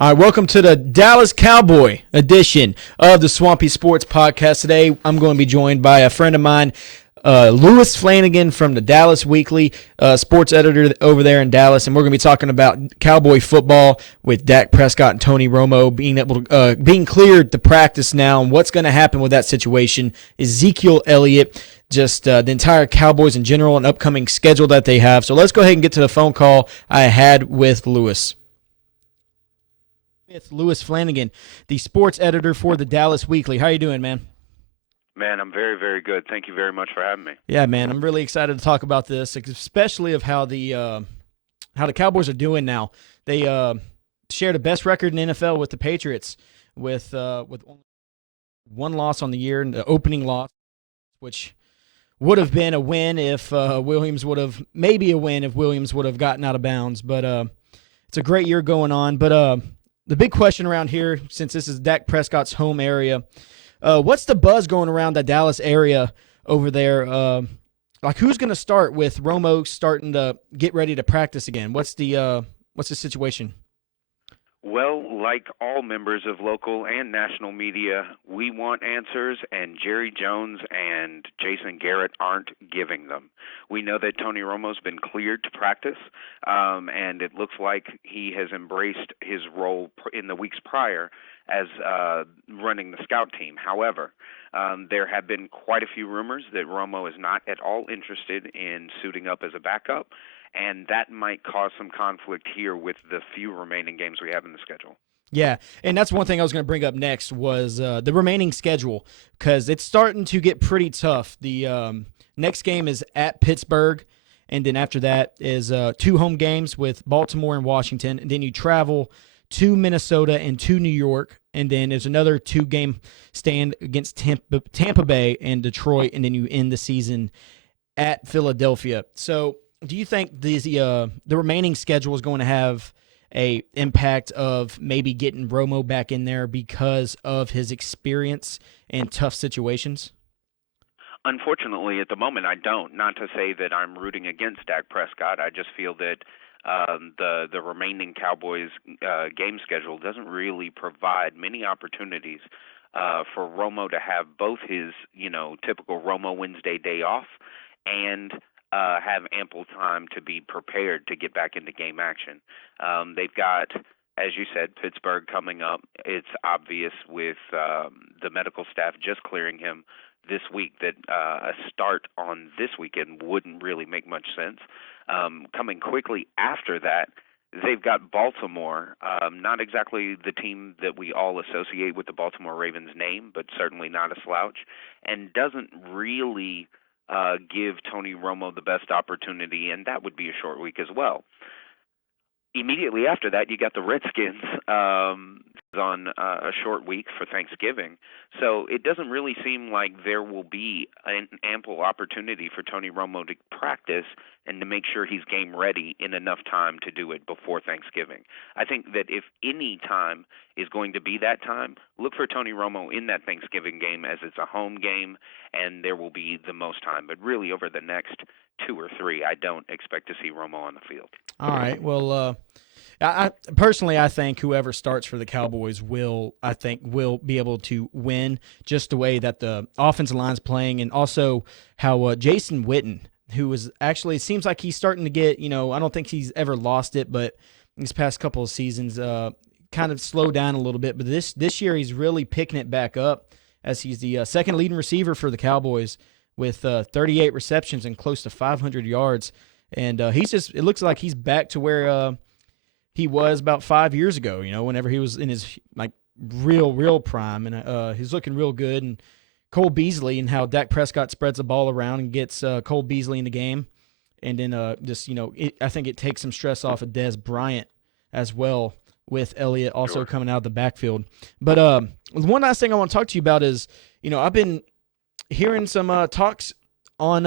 All right, welcome to the Dallas Cowboy edition of the Swampy Sports Podcast. Today, I'm going to be joined by a friend of mine, Lewis Flanagan from the Dallas Weekly, sports editor over there in Dallas, and we're going to be talking about Cowboy football with Dak Prescott and Tony Romo being cleared to practice now, and what's going to happen with that situation. Ezekiel Elliott, just the entire Cowboys in general, and upcoming schedule that they have. So let's go ahead and get to the phone call I had with Lewis. It's Lewis Flanagan, the sports editor for the Dallas Weekly. How you doing, man? Man, I'm very, very good. Thank you very much for having me. Yeah, man, I'm really excited to talk about this, especially of how the Cowboys are doing now. They share the best record in NFL with the Patriots, with only one loss on the year, and the opening loss, which would have been a win if Williams would have gotten out of bounds. But it's a great year going on. But the big question around here, since this is Dak Prescott's home area, what's the buzz going around the Dallas area over there? Who's going to start with Romo starting to get ready to practice again? What's the situation? Well, like all members of local and national media, we want answers, and Jerry Jones and Jason Garrett aren't giving them. We know that Tony Romo's been cleared to practice, and it looks like he has embraced his role in the weeks prior as running the scout team. However, there have been quite a few rumors that Romo is not at all interested in suiting up as a backup, and that might cause some conflict here with the few remaining games we have in the schedule. Yeah, and that's one thing I was going to bring up next was the remaining schedule, because it's starting to get pretty tough. The next game is at Pittsburgh, and then after that is two home games with Baltimore and Washington, and then you travel to Minnesota and to New York, and then there's another two-game stand against Tampa Bay and Detroit, and then you end the season at Philadelphia. So do you think the remaining schedule is going to have a impact of maybe getting Romo back in there because of his experience in tough situations? Unfortunately, at the moment, I don't. Not to say that I'm rooting against Dak Prescott. I just feel that the remaining Cowboys game schedule doesn't really provide many opportunities for Romo to have both his typical Romo Wednesday day off and have ample time to be prepared to get back into game action. They've got, as you said, Pittsburgh coming up. It's obvious with the medical staff just clearing him this week that a start on this weekend wouldn't really make much sense. Coming quickly after that, they've got Baltimore, not exactly the team that we all associate with the Baltimore Ravens name, but certainly not a slouch, and doesn't really give Tony Romo the best opportunity, and that would be a short week as well. Immediately after that, you got the Redskins on a short week for Thanksgiving. So it doesn't really seem like there will be an ample opportunity for Tony Romo to practice and to make sure he's game ready in enough time to do it before Thanksgiving. I think that if any time is going to be that time, look for Tony Romo in that Thanksgiving game, as it's a home game and there will be the most time. But really over the next 2 or 3, I don't expect to see Romo on the field. All right. Well, I personally, I think whoever starts for the Cowboys will be able to win, just the way that the offensive line's playing, and also how Jason Witten, who was actually, it seems like he's starting to get, I don't think he's ever lost it, but these past couple of seasons kind of slowed down a little bit. But this year he's really picking it back up, as he's the second leading receiver for the Cowboys with 38 receptions and close to 500 yards. And it looks like he's back to where he was about 5 years ago, whenever he was in his real prime. And he's looking real good. And Cole Beasley, and how Dak Prescott spreads the ball around and gets Cole Beasley in the game. And then I think it takes some stress off of Dez Bryant as well, with Elliott also coming out of the backfield. But one last thing I want to talk to you about is, I've been hearing some talks on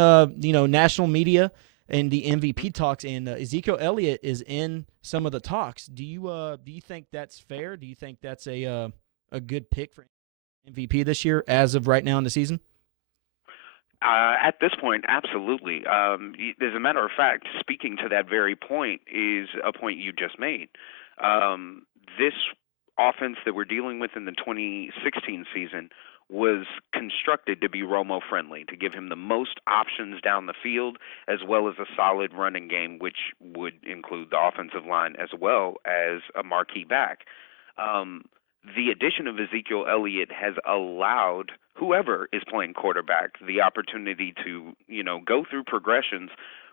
national media and the MVP talks, and Ezekiel Elliott is in some of the talks. Do you think that's fair? Do you think that's a good pick for MVP this year as of right now in the season? At this point, absolutely. As a matter of fact, speaking to that very point is a point you just made. This offense that we're dealing with in the 2016 season was constructed to be Romo friendly, to give him the most options down the field, as well as a solid running game, which would include the offensive line as well as a marquee back. The addition of Ezekiel Elliott has allowed whoever is playing quarterback the opportunity to, go through progressions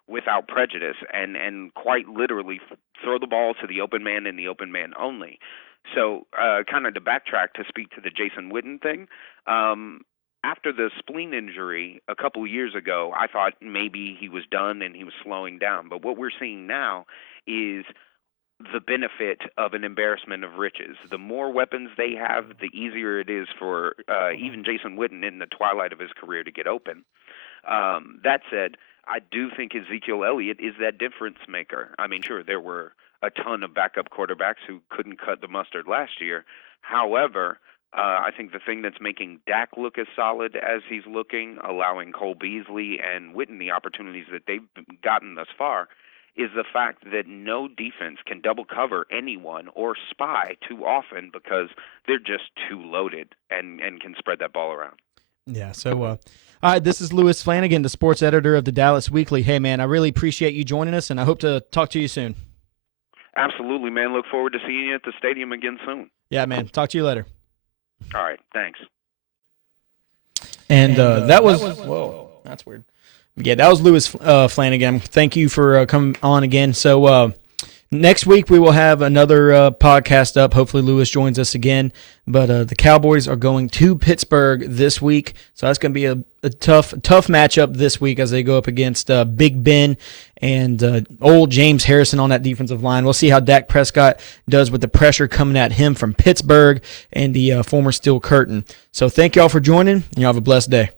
without prejudice and quite literally throw the ball to the open man and the open man only. So kind of to backtrack to speak to the Jason Witten thing, after the spleen injury a couple years ago, I thought maybe he was done and he was slowing down. But what we're seeing now is the benefit of an embarrassment of riches. The more weapons they have, the easier it is for even Jason Witten in the twilight of his career to get open. That said, I do think Ezekiel Elliott is that difference maker. I mean, sure, there were a ton of backup quarterbacks who couldn't cut the mustard last year. However, I think the thing that's making Dak look as solid as he's looking, allowing Cole Beasley and Witten the opportunities that they've gotten thus far, is the fact that no defense can double cover anyone or spy too often because they're just too loaded and can spread that ball around. Yeah, so all right, this is Lewis Flanagan, the sports editor of the Dallas Weekly. Hey, man, I really appreciate you joining us, and I hope to talk to you soon. Absolutely, man. Look forward to seeing you at the stadium again soon. Yeah, man. Talk to you later. All right, thanks. And that was whoa, that's weird. Yeah, that was Lewis Flanagan. Thank you for coming on again. So next week we will have another podcast up. Hopefully Lewis joins us again. But the Cowboys are going to Pittsburgh this week, so that's going to be a tough matchup this week as they go up against Big Ben and old James Harrison on that defensive line. We'll see how Dak Prescott does with the pressure coming at him from Pittsburgh and the former Steel Curtain. So thank y'all for joining, and y'all have a blessed day.